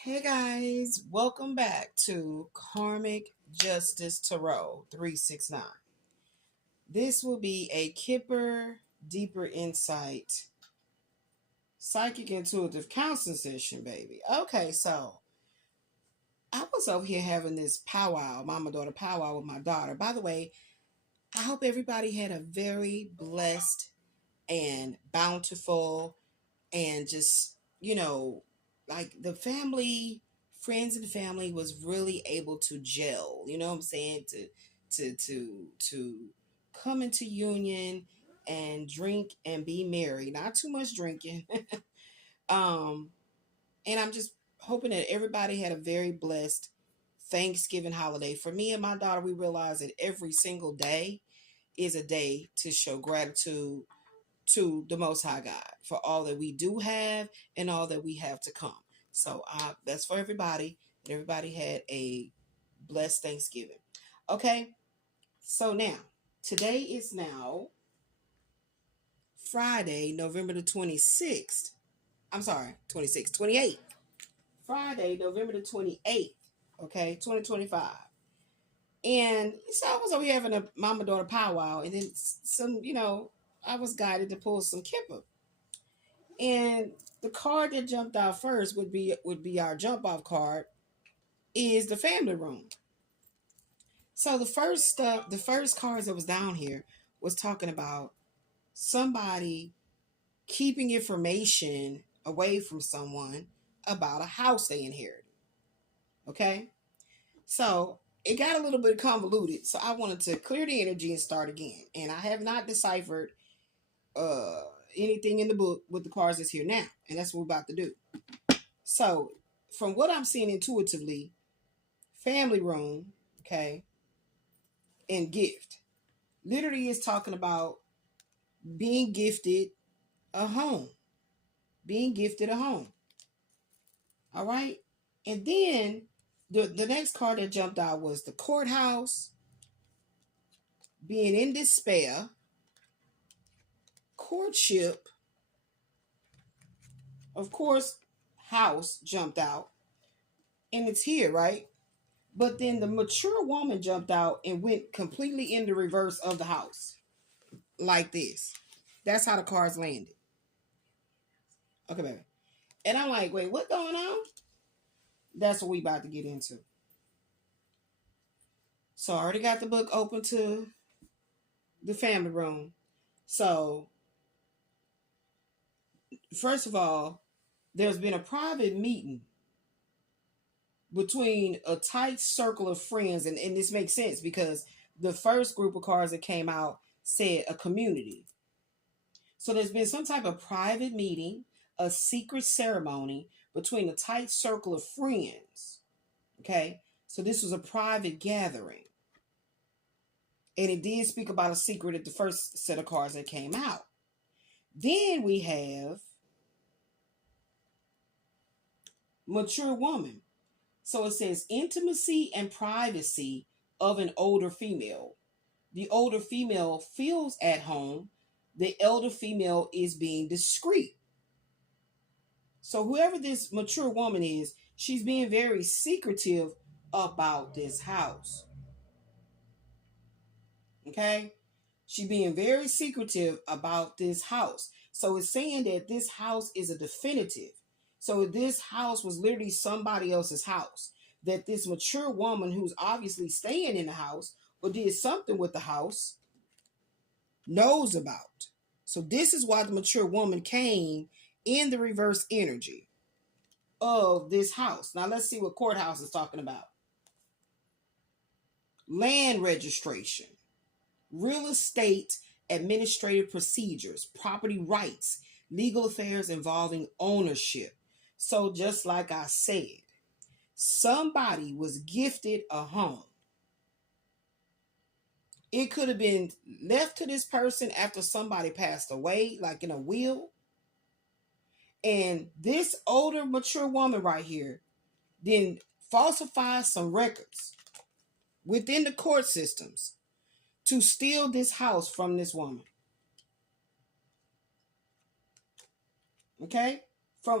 Hey guys, welcome back to Karmic Justice Tarot 369. This will be a Kipper Deeper Insight Psychic Intuitive Counseling session, baby. Okay, so I was over here having this powwow, mama daughter powwow with my daughter. By the way, I hope everybody had a very blessed and bountiful and just, like the family, friends and family was really able to gel, you know what I'm saying? To come into union and drink and be merry. Not too much drinking. um, and I'm just hoping that everybody had a very blessed Thanksgiving holiday. For me and my daughter, we realize that every single day is a day to show gratitude to the Most High God for all that we do have and all that we have to come. So that's for everybody. And everybody had a blessed Thanksgiving. Okay, so now, today is now Friday, November the 26th. I'm sorry, 26th, 28th. Friday, November the 28th. Okay, 2025. And so I was over here having a mama daughter powwow, and then I was guided to pull some kipper. And the card that jumped out first would be our jump off card is the family room. So the first cards that was down here was talking about somebody keeping information away from someone about a house they inherited. Okay? So it got a little bit convoluted. So I wanted to clear the energy and start again. And I have not deciphered uh anything in the book with the cards that's here now. And that's what we're about to do. So, from what I'm seeing intuitively, family room, okay, and gift literally is talking about being gifted a home. Being gifted a home. All right? And then the next card that jumped out was the courthouse, being in despair, courtship, of course, house jumped out, and it's here, right? But then the mature woman jumped out and went completely in the reverse of the house. Like this. That's how the cards landed. Okay, baby. And I'm like, wait, what's going on? That's what we about to get into. So I already got the book open to the family room. So, first of all, there's been a private meeting between a tight circle of friends. And this makes sense because the first group of cards that came out said a community. So there's been some type of private meeting, a secret ceremony between a tight circle of friends. Okay? So this was a private gathering. And it did speak about a secret at the first set of cards that came out. Then we have mature woman. So it says intimacy and privacy of an older female. The older female feels at home. The elder female is being discreet. So whoever this mature woman is, she's being very secretive about this house. Okay? She's being very secretive about this house. So it's saying that this house is a definitive. So this house was literally somebody else's house. That this mature woman who's obviously staying in the house or did something with the house knows about. So this is why the mature woman came in the reverse energy of this house. Now let's see what courthouse is talking about. Land registration, real estate administrative procedures, property rights, legal affairs involving ownership. So just like I said, somebody was gifted a home. It could have been left to this person after somebody passed away, like in a will. And this older, mature woman right here then falsifies some records within the court systems to steal this house from this woman. Okay? From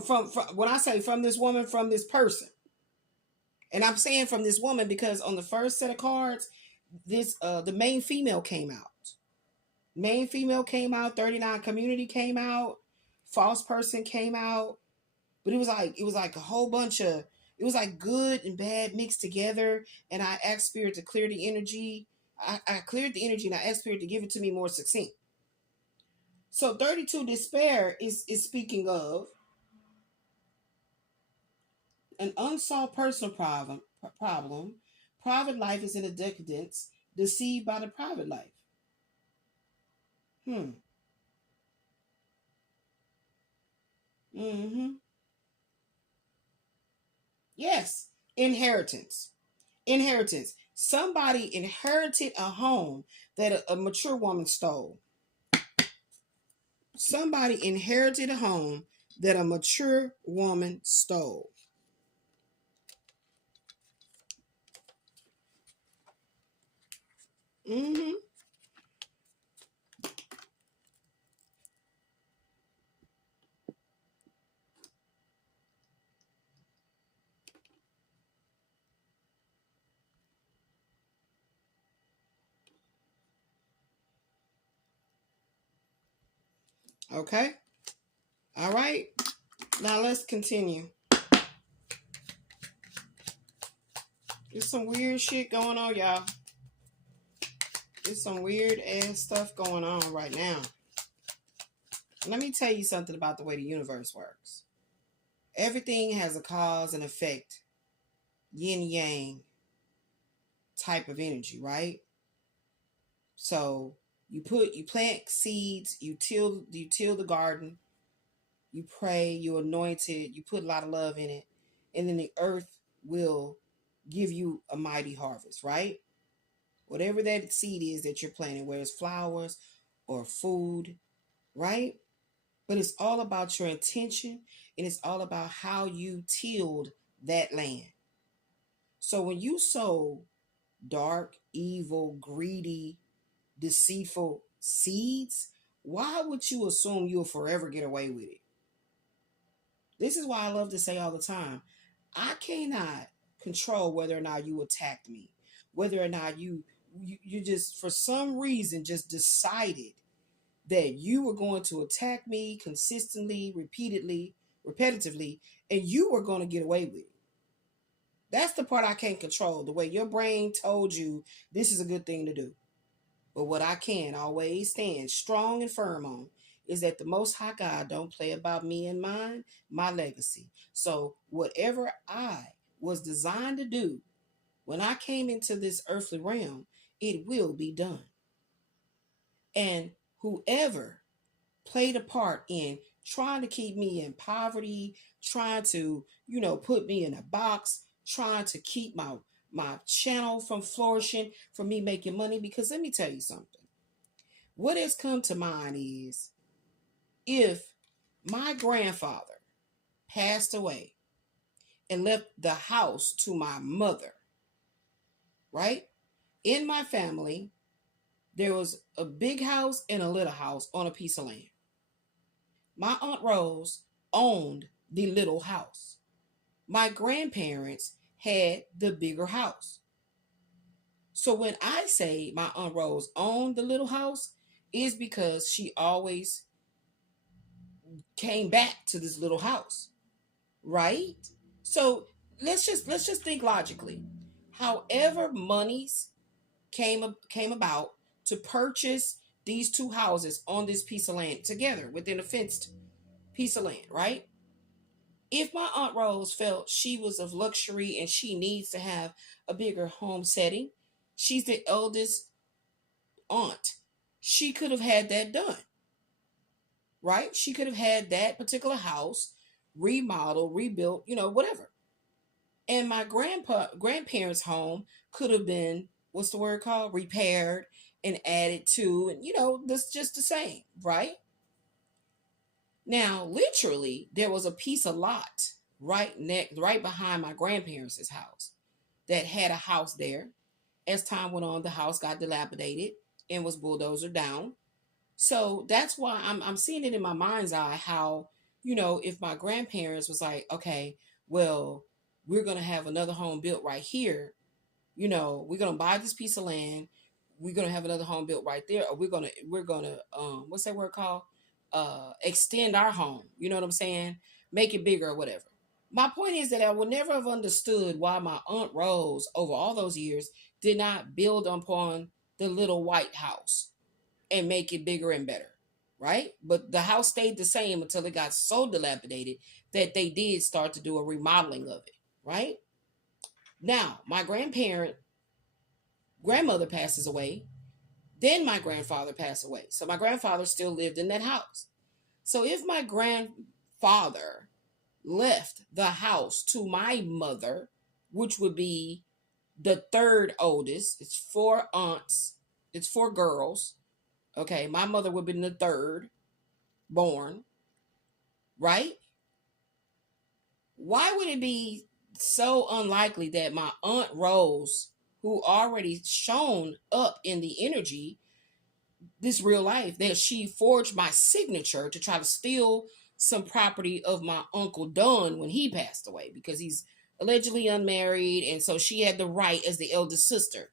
when I say from this woman, from this person. And I'm saying from this woman because on the first set of cards, this the main female came out. Main female came out, 39 community came out, false person came out. But it was like a whole bunch of, it was like good and bad mixed together. And I asked Spirit to clear the energy. I cleared the energy and I asked Spirit to give it to me more succinct. So 32 despair is speaking of an unsolved personal problem. Private life is in a decadence, deceived by the private life. Hmm. Mm-hmm. Yes. Inheritance. Inheritance. Somebody inherited a home that a mature woman stole. Somebody inherited a home that a mature woman stole. Mm-hmm. Okay. All right. Now let's continue. There's some weird shit going on, y'all. There's some weird ass stuff going on right now. Let me tell you something about the way the universe works. Everything has a cause and effect, yin yang type of energy, right? So you plant seeds, you till the garden, you pray, you anoint it, you put a lot of love in it, and then the earth will give you a mighty harvest, right? Whatever that seed is that you're planting, whether it's flowers or food, right? But it's all about your intention and it's all about how you tilled that land. So when you sow dark, evil, greedy, deceitful seeds, why would you assume you'll forever get away with it? This is why I love to say all the time, I cannot control whether or not you attacked me, whether or not you just for some reason just decided that you were going to attack me consistently, repeatedly, repetitively, and you were going to get away with it. That's the part I can't control, the way your brain told you this is a good thing to do. But what I can always stand strong and firm on is that the Most High God don't play about me and mine, my legacy. So whatever I was designed to do when I came into this earthly realm, it will be done. And whoever played a part in trying to keep me in poverty, trying to, put me in a box, trying to keep my channel from flourishing, from me making money. Because let me tell you something. What has come to mind is if my grandfather passed away and left the house to my mother, right? In my family, there was a big house and a little house on a piece of land. My Aunt Rose owned the little house. My grandparents had the bigger house. So when I say my Aunt Rose owned the little house, is because she always came back to this little house, right? So let's just think logically. However, monies came about to purchase these two houses on this piece of land together within a fenced piece of land, right? If my Aunt Rose felt she was of luxury and she needs to have a bigger home setting, she's the eldest aunt. She could have had that done, right? She could have had that particular house remodeled, rebuilt, whatever. And my grandparents' home could have been, what's the word called? Repaired and added to, and that's just the same, right? Now, literally, there was a piece of lot right behind my grandparents' house that had a house there. As time went on, the house got dilapidated and was bulldozer down. So that's why I'm seeing it in my mind's eye how, if my grandparents was like, okay, well, we're going to have another home built right here, we're going to buy this piece of land, we're going to have another home built right there, or we're going to what's that word called, extend our home, you know what I'm saying, make it bigger or whatever. My point is that I would never have understood why my Aunt Rose over all those years did not build upon the little white house and make it bigger and better, right? But the house stayed the same until it got so dilapidated that they did start to do a remodeling of it, right? Now, my grandmother passes away, then my grandfather passed away. So my grandfather still lived in that house. So if my grandfather left the house to my mother, which would be the third oldest, it's 4 aunts, it's 4 girls. Okay, my mother would have been the third born, right? Why would it be so unlikely that my Aunt Rose, who already shown up in the energy, this real life, that she forged my signature to try to steal some property of my Uncle Don when he passed away, because he's allegedly unmarried, and so she had the right as the eldest sister,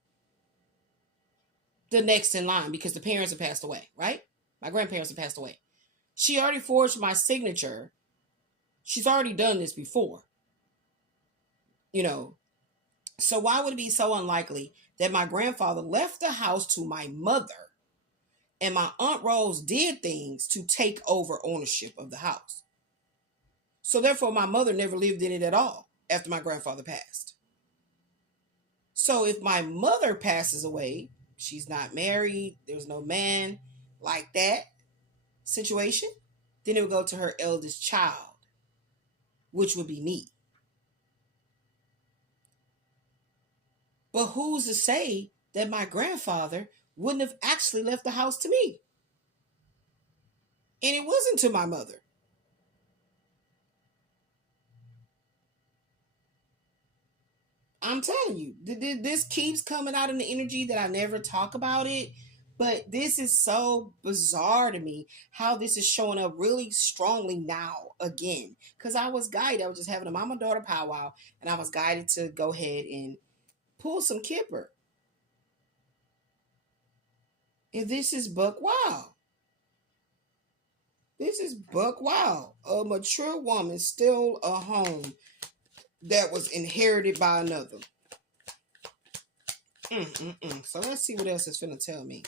the next in line, because the parents have passed away, right? My grandparents have passed away. She already forged my signature. She's already done this before. So why would it be so unlikely that my grandfather left the house to my mother and my Aunt Rose did things to take over ownership of the house? So therefore, my mother never lived in it at all after my grandfather passed. So if my mother passes away, she's not married, there's no man like that situation, then it would go to her eldest child, which would be me. But who's to say that my grandfather wouldn't have actually left the house to me? And it wasn't to my mother. I'm telling you, this keeps coming out in the energy that I never talk about it. But this is so bizarre to me how this is showing up really strongly now again. Because I was guided. I was just having a mama-daughter powwow, and I was guided to go ahead and pull some Kipper. And this is buck wild. This is buck wild. A mature woman still a home that was inherited by another. So let's see what else it's finna tell me.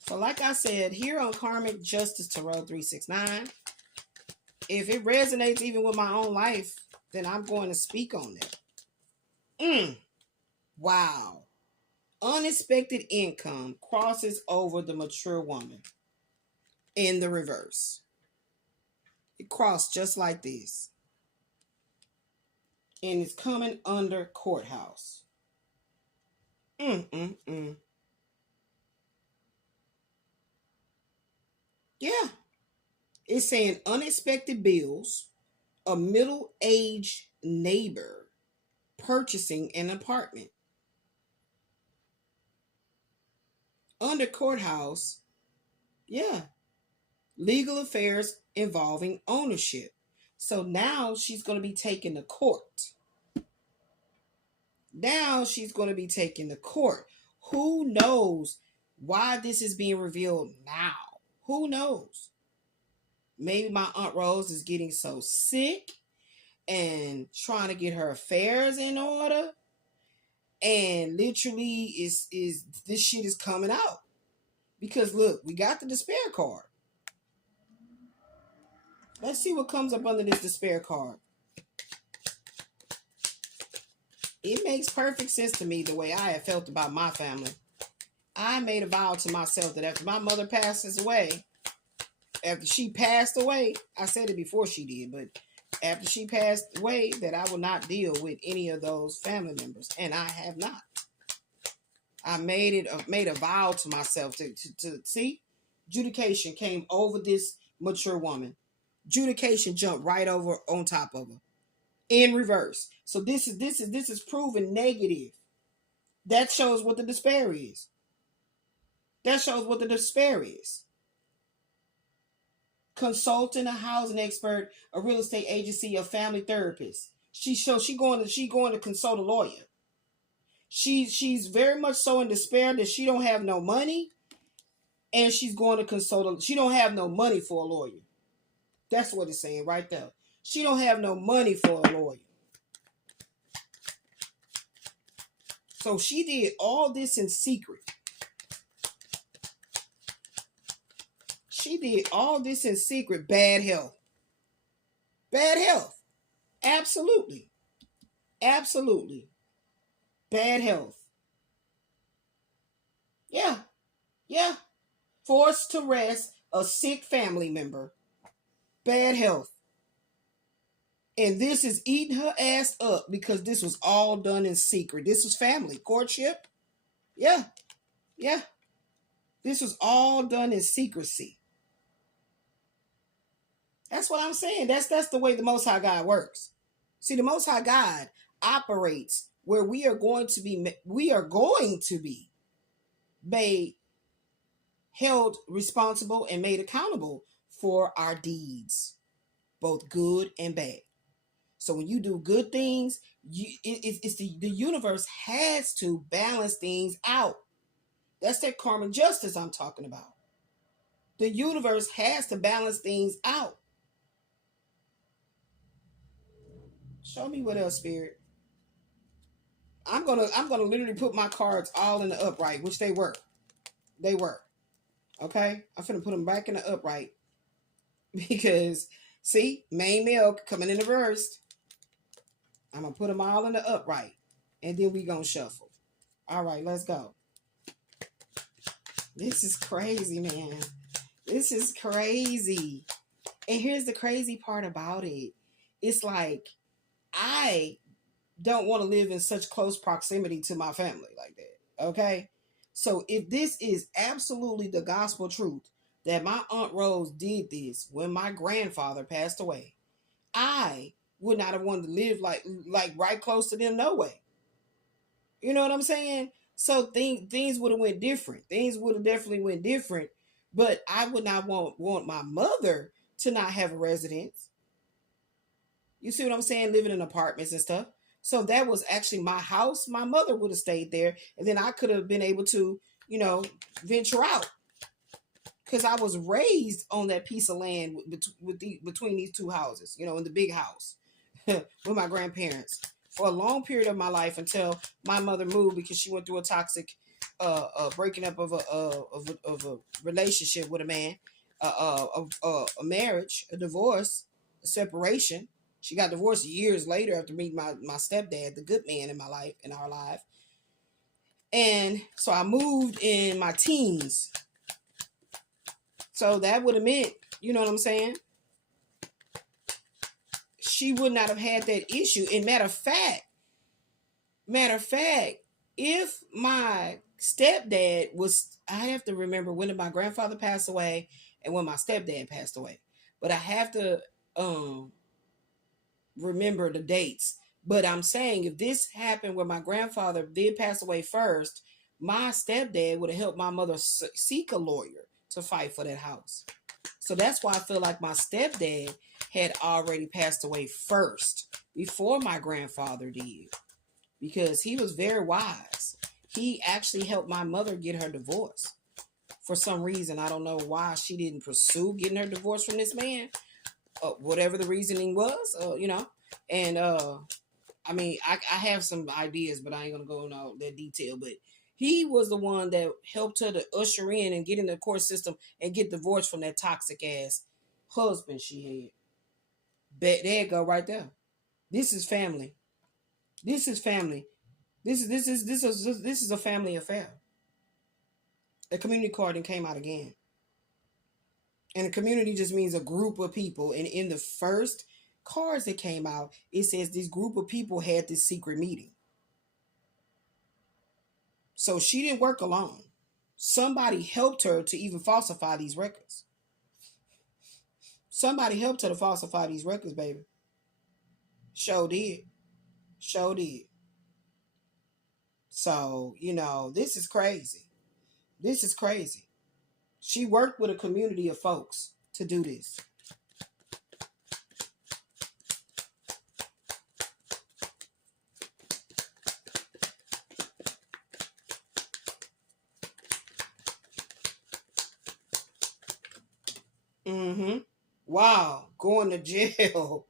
So like I said, here on Karmic Justice Tarot 369, if it resonates even with my own life, then I'm going to speak on that. Wow. Unexpected income crosses over the mature woman in the reverse. It crossed just like this. And it's coming under courthouse. Yeah. It's saying unexpected bills, a middle-aged neighbor purchasing an apartment. Under courthouse, yeah. Legal affairs involving ownership. So now she's going to be taken to court. Who knows why this is being revealed now? Who knows? Maybe my Aunt Rose is getting so sick and trying to get her affairs in order. And literally is this shit is coming out. Because look, we got the despair card. Let's see what comes up under this despair card. It makes perfect sense to me the way I have felt about my family. I made a vow to myself that after my mother passes away, after she passed away, I said it before she did, but after she passed away, that I will not deal with any of those family members, and I have not. I made a vow to myself to see. Judication came over this mature woman. Judication jumped right over on top of her, in reverse. So this is proven negative. That shows what the despair is. consultant, a housing expert, a real estate agency, a family therapist. She going to consult a lawyer. She's very much so in despair that she don't have no money, and she's going to consult. She don't have no money for a lawyer. That's what it's saying right there. She don't have no money for a lawyer. So she did all this in secret. She did all this in secret. Bad health. Bad health. Absolutely. Absolutely. Bad health. Yeah. Yeah. Forced to rest a sick family member. Bad health. And this is eating her ass up because this was all done in secret. This was family courtship. Yeah. Yeah. This was all done in secrecy. That's what I'm saying. That's the way the Most High God works. See, the Most High God operates where we are going to be made held responsible and made accountable for our deeds, both good and bad. So when you do good things, the universe has to balance things out. That's that karmic justice I'm talking about. The universe has to balance things out. Show me what else, Spirit. I'm gonna literally put my cards all in the upright, which they were. They were. Okay? I'm finna put them back in the upright. Because, see, main milk coming in the reversed. I'm gonna put them all in the upright. And then we gonna shuffle. All right, let's go. This is crazy, man. This is crazy. And here's the crazy part about it. It's like, I don't want to live in such close proximity to my family like that. Okay? So if this is absolutely the gospel truth, that my Aunt Rose did this when my grandfather passed away, I would not have wanted to live like right close to them, no way. You know what I'm saying? So things would have went different. Things would have definitely went different. But I would not want my mother to not have a residence. You see what I'm saying? Living in apartments and stuff. So that was actually my house. My mother would have stayed there. And then I could have been able to, venture out. Because I was raised on that piece of land between these two houses, in the big house with my grandparents for a long period of my life until my mother moved because she went through a toxic breaking up of a relationship with a man, a marriage, a divorce, a separation. She got divorced years later after meeting my stepdad, the good man in our life. And so I moved in my teens. So that would have meant, you know what I'm saying? She would not have had that issue. And matter of fact, if my stepdad was, I have to remember when did my grandfather pass away and when my stepdad passed away. But I have to remember the dates. But I'm saying if this happened when my grandfather did pass away first, my stepdad would have helped my mother seek a lawyer to fight for that house. So that's why I feel like my stepdad had already passed away first before my grandfather did, because he was very wise. He actually helped my mother get her divorce. For some reason, I don't know why she didn't pursue getting her divorce from this man. Whatever the reasoning was, And I mean, I have some ideas, but I ain't gonna go into all that detail. But he was the one that helped her to usher in and get in the court system and get divorced from that toxic ass husband she had. There you go, right there. This is family. This is family. This is a family affair. A community card and came out again. And a community just means a group of people. And in the first cards that came out, it says this group of people had this secret meeting. So she didn't work alone. Somebody helped her to even falsify these records. Somebody helped her to falsify these records, baby. Sure did. Sure did. So, this is crazy. This is crazy. She worked with a community of folks. to do this. Mm-hmm. Wow, going to jail.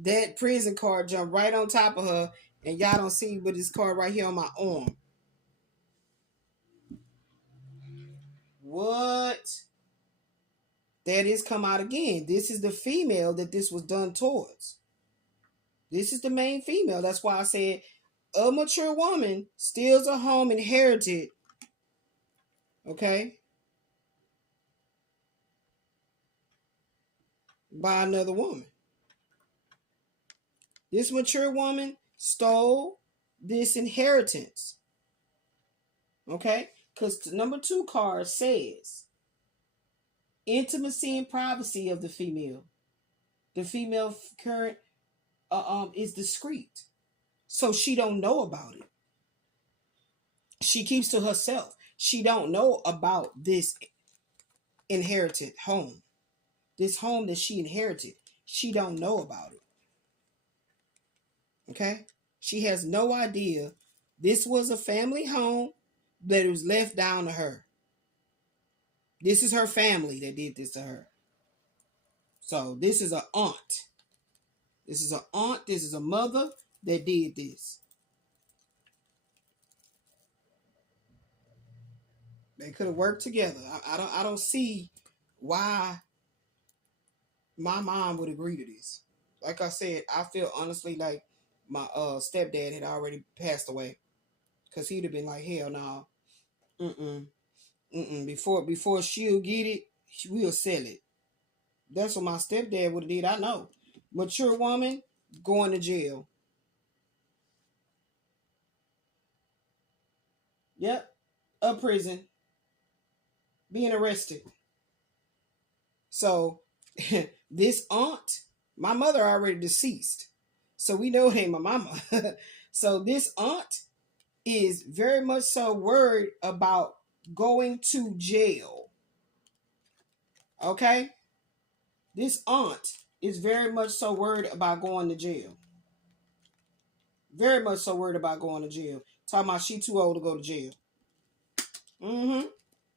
That prison card jumped right on top of her, and y'all don't see, but this card right here on my arm. What? That is come out again. This is the female that this was done towards. This is the main female. That's why I said a mature woman steals a home inherited, okay, by another woman. This mature woman stole this inheritance, okay? Because the number 2 card says intimacy and privacy of the female. The female current is discreet, so she don't know about it. She keeps to herself. She don't know about this inherited home. This home that she inherited, she don't know about it. Okay? She has no idea this was a family home that was left down to her. This is her family that did this to her. So this is an aunt. This is an aunt. This is a mother that did this. They could have worked together. I don't see why my mom would agree to this. Like I said, I feel honestly like my stepdad had already passed away, because he'd have been like, hell no, before she'll get it, we'll sell it. That's what my stepdad would have did. I know. Mature woman going to jail. Yep, a prison, being arrested. So this aunt, my mother already deceased, so we know it ain't my mama. So this aunt is very much so worried about going to jail. Okay? This aunt is very much so worried about going to jail. Very much so worried about going to jail. Talking about she too old to go to jail. Mm-hmm.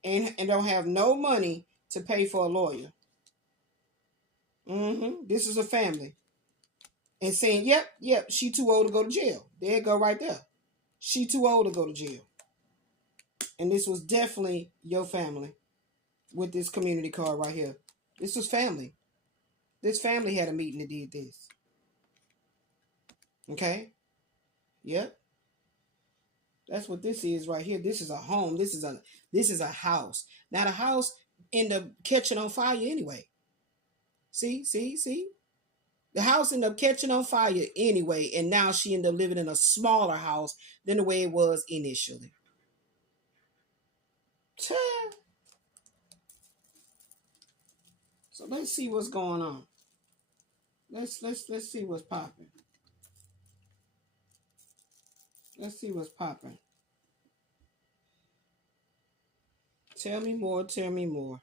And don't have no money to pay for a lawyer. Mm-hmm. This is a family. And saying, yep, she too old to go to jail. There it go right there. She too old to go to jail. And this was definitely your family with this community card right here. This was family. This family had a meeting that did this. Okay? Yep. That's what this is right here. This is a home. This is a house. Now the house ended up catching on fire anyway. See? The house ended up catching on fire anyway, and now she ended up living in a smaller house than the way it was initially. So let's see what's going on. Let's see what's popping. Let's see what's popping. Tell me more. Tell me more.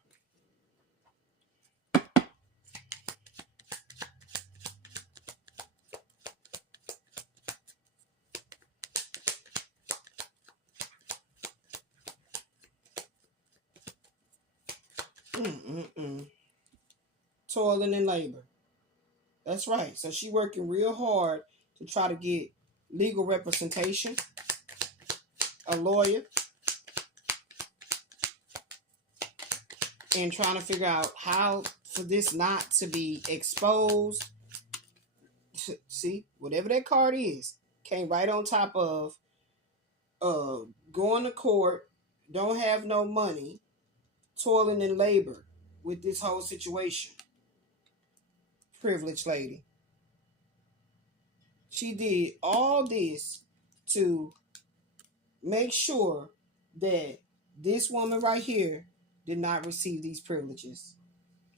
Toiling and labor. That's right. So she working real hard to try to get legal representation, a lawyer, and trying to figure out how for this not to be exposed. See, whatever that card is, came right on top of going to court, don't have no money, toiling in labor with this whole situation. Privileged lady. She did all this to make sure that this woman right here did not receive these privileges.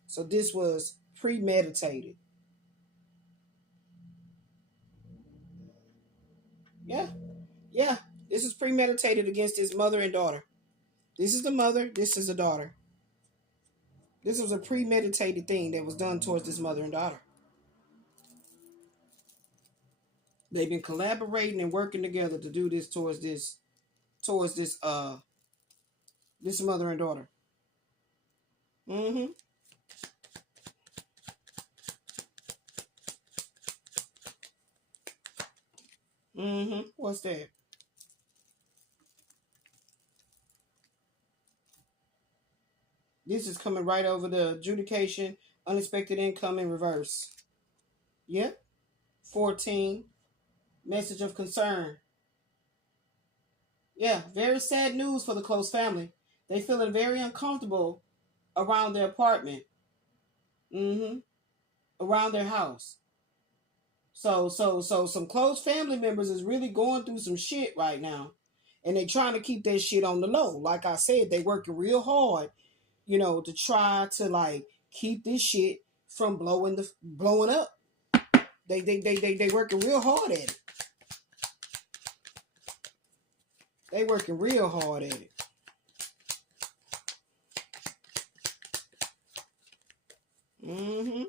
So this was premeditated. Yeah. This is premeditated against his mother and daughter. This is the mother. This is the daughter. This was a premeditated thing that was done towards this mother and daughter. They've been collaborating and working together to do this towards this mother and daughter. Mm-hmm. Mm-hmm. What's that? This is coming right over the adjudication, unexpected income in reverse. Yep. 14. Message of concern. Yeah, very sad news for the close family. They feeling very uncomfortable around their apartment. Mm-hmm. Around their house. So some close family members is really going through some shit right now. And they trying to keep that shit on the low. Like I said, they working real hard, to try to like keep this shit from blowing up. They working real hard at it. They working real hard at it. Mm-hmm.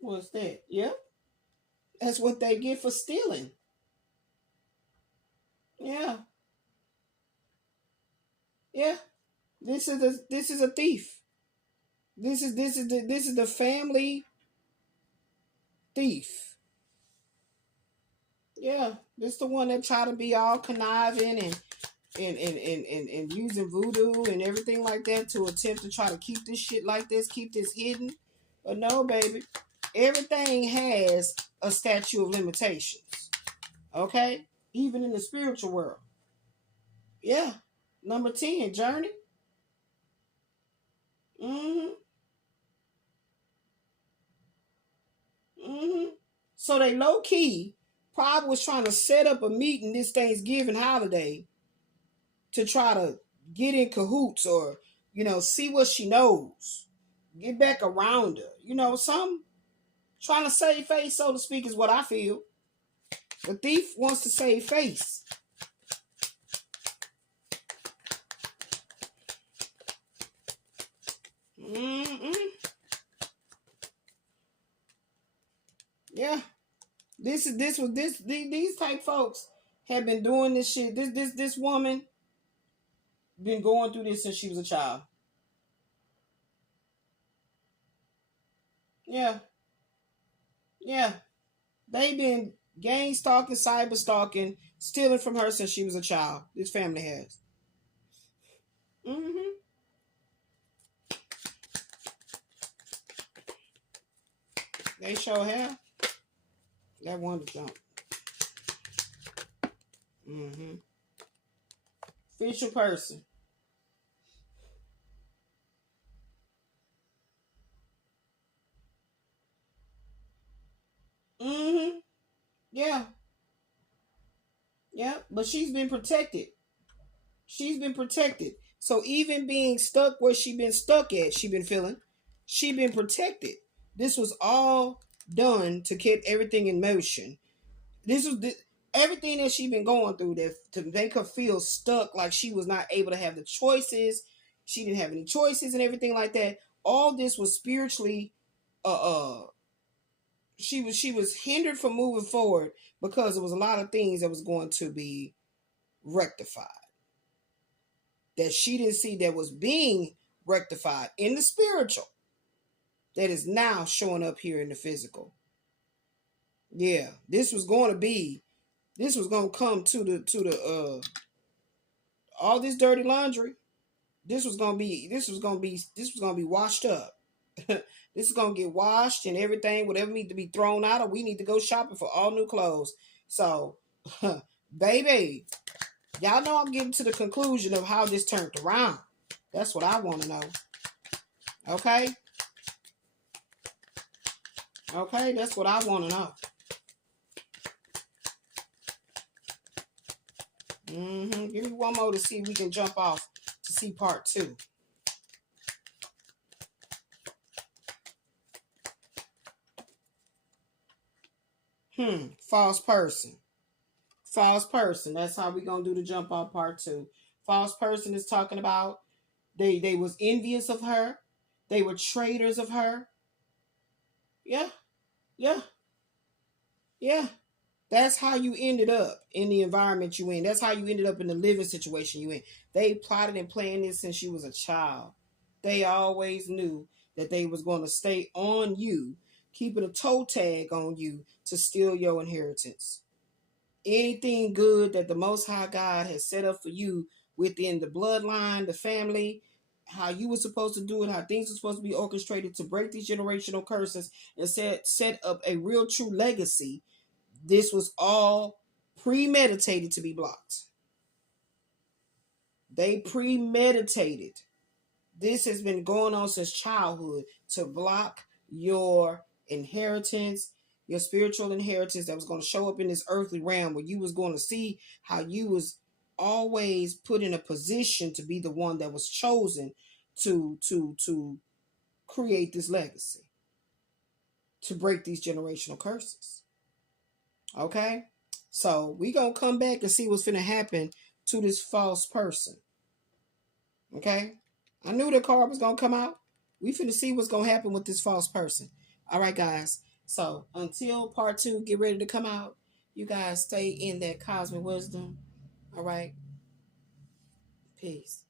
What's that? Yep. That's what they get for stealing. Yeah. Yeah. This is a thief. This is the family thief. Yeah. This the one that try to be all conniving and using voodoo and everything like that to attempt to try to keep this shit like this, keep this hidden. But no, baby. Everything has a statute of limitations. Okay? Even in the spiritual world. Yeah. Number 10, journey. Mm-hmm. Mm-hmm. So they low key probably was trying to set up a meeting this Thanksgiving holiday to try to get in cahoots or, see what she knows. Get back around her. Some trying to save face, so to speak, is what I feel. The thief wants to save face. Mm-mm. Yeah. These type folks have been doing this shit. This woman been going through this since she was a child. Yeah. Yeah. They've been gang stalking, cyber stalking, stealing from her since she was a child. This family has. Mm-hmm. They sure have. That one to jump. Mm-hmm. Official person. Mm-hmm. Yeah. Yeah. But she's been protected. She's been protected. So even being stuck where she been stuck at, she been protected. This was all done to get everything in motion. This was everything that she been going through that to make her feel stuck, like she was not able to have the choices. She didn't have any choices and everything like that. All this was spiritually, she was hindered from moving forward because there was a lot of things that was going to be rectified that she didn't see that was being rectified in the spiritual that is now showing up here in the physical. Yeah, this was going to come to the all this dirty laundry. This was going to be washed up. This is going to get washed and everything, whatever need to be thrown out, or we need to go shopping for all new clothes. So, baby, y'all know I'm getting to the conclusion of how this turned around. That's what I want to know. Okay? Okay, that's what I want to know. Mm-hmm. Give me one more to see if we can jump off to see part 2. False person. False person. That's how we going to do the jump off part 2. False person is talking about They was envious of her. They were traitors of her. Yeah, yeah, yeah. That's how you ended up in the environment you in. That's how you ended up in the living situation you in. They plotted and planned this since she was a child. They always knew that they was going to stay on you, keeping a toe tag on you to steal your inheritance. Anything good that the Most High God has set up for you within the bloodline, the family, how you were supposed to do it, how things were supposed to be orchestrated to break these generational curses and set up a real true legacy. This was all premeditated to be blocked. They premeditated. This has been going on since childhood to block your inheritance, your spiritual inheritance that was going to show up in this earthly realm where you was going to see how you was always put in a position to be the one that was chosen to create this legacy, to break these generational curses. Okay? So we gonna come back and see what's gonna happen to this false person. Okay? I knew the card was gonna come out. We finna see what's gonna happen with this false person. All right, guys. So until part 2 get ready to come out, you guys stay in that cosmic wisdom. All right. Peace.